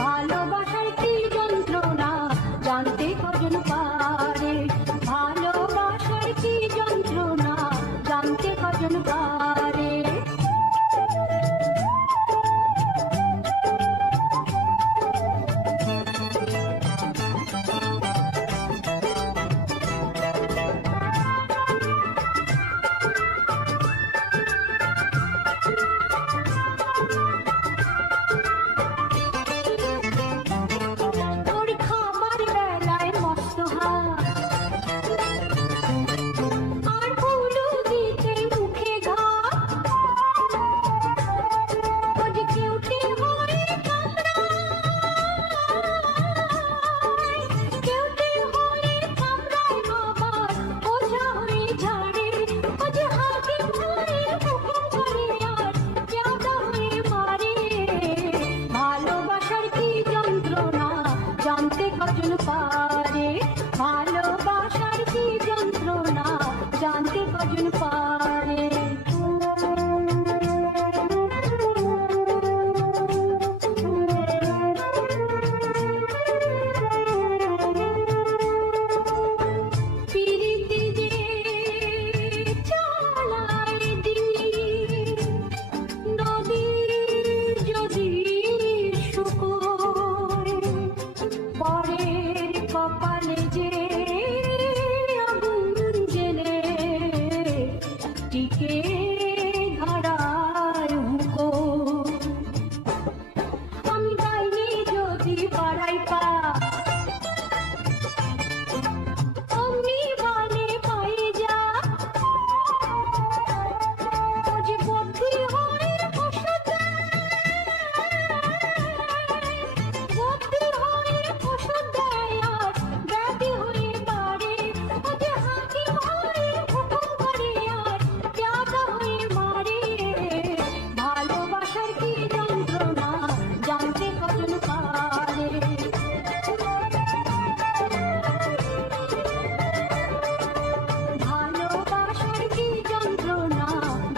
ভালোবাসার কি যন্ত্রণা জানতে কজন পারে। জানতে কজন পারে ভালোবাসার কি যন্ত্রণা জানতে কজন পারে। কপালে যে আগুন জেলে টিকে ধরার হুকো আমি গাইনি যদি বাড়াই পা অমনি বানে পাই যা যে বদ্ধি হয় ওষুধ বদ্ধি হয় ওষুধ দেয় আর ব্যাধি হয়ে বাড়ে ও যে হাকিম হয় হুকুম করে আর প্যাদা হয়ে মারে। ভালোবাসার কি যন্ত্রণা জানতে কজন পারে ভালোবাসার কি যন্ত্রণা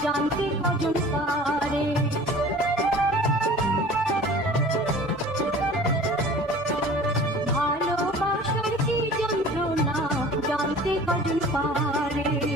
জানতে কজন পারে। ভালোবাসার কি যন্ত্রণা জানতে কজন পারে।